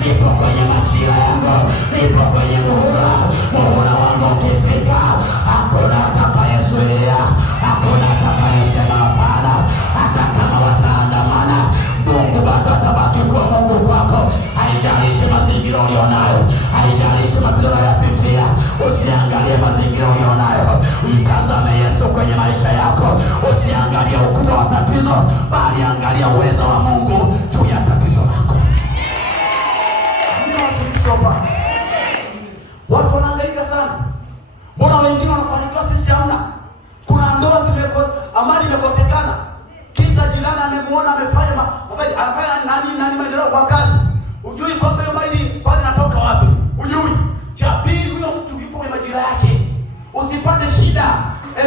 nipo kwenye majira yangu, nipo kwenye muhula wangu ukifika, hakuna atakayezuia, hakuna atakayesema hapana. Hata kama wataandamana, Mungu bado atabaki kuwa Mungu kwako. Haijalishi mazingira ulionayo, haijalishi mapito unayopitia, usiangalie mazingira ulionayo, mtazame Yesu kwenye maisha yako. Usiangalie ukubwa wa tatizo, bali angalia uwezo wa Mungu juu ya tatizo lako. Watu wanahangaika sana. Mbona wengine wanafanikiwa, sisi hamna? Kuna ndoa amani imekosekana, kisa jirani amemuona anafanya nani maendeleo kwa kazi. Ujui kwamba hiyo maili pale natoka wapi? Ujui. Cha pili, huyo mtu yupo kwenye majira yake. Usipate shida,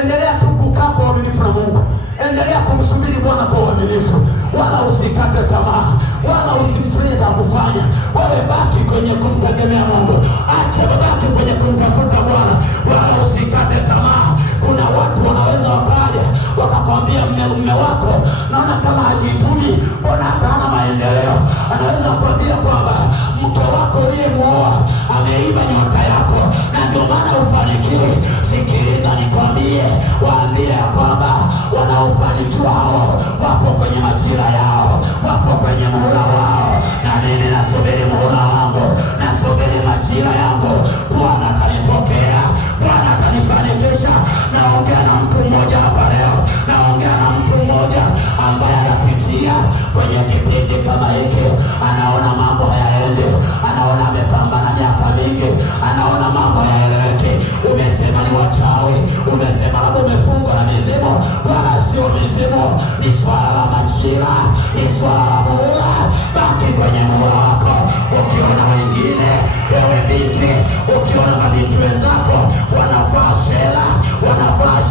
endelea tu kukaa kwa uaminifu na Mungu. Endelea kumsubiri Bwana kwa uaminifu, wala usikate tamaa, wala usimfanye cha kufanya. Wewe baki kwenye kumtegemea Mungu, acha baki kwenye kumtafuta Bwana, wala usikate tamaa. Kuna watu wanaweza wakaja wakakwambia, mume wako naona kama hajitumi, mbona hana maendeleo. Anaweza kukwambia kwamba mke wako uliyemuoa ameiba nyota yako na ndio maana ufanikiwe. Sikiliza nikwambie, waambie ya kwamba wanaofanikiwa hao wapo kwenye majira yao, wapo kwenye muhula wao. Na mimi nasubiri muhula wangu, nasubiri majira yangu. Bwana atanipokea, Bwana atanifanikisha. Naongea na mtu mmoja hapa leo, naongea na mtu mmoja ambaye anapitia kwenye kipindi kama hiki. Anaona mambo hayaendi, anaona amepambana miaka mingi, anaona mambo hayaeleweki. Umesema ni wachawi, umesema labda umefungwa na mizimu, wala sio mizimu. Ni swala la majira, ni swala la muhula. Baki kwenye muhula wako. Ukiona wengine, wewe binti, ukiona mabinti wenzako wanavaa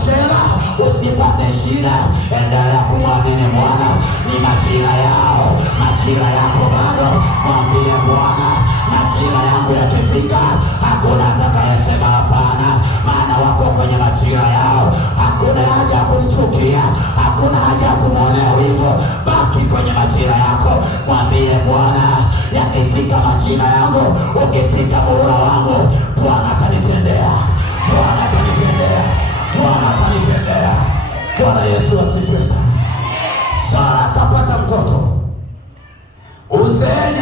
shela, usipate shida. Endelea kumwamini Bwana, ni majira yao. Majira yako bado, mwambie Bwana, majira yangu yakifika, hakuna atakayesema hapana, maana wako kwenye majira yao. Hakuna haja ya kumchukia, hakuna haja ya kumwonea wivu. Baki kwenye majira yako, mwambie Bwana, yakifika majira yangu, ukifika muhula wangu, Bwana atanitendea, Bwana atanitendea, Bwana atanitendea. Bwana Yesu asifiwe sana. Sara akapata mtoto, uzeeni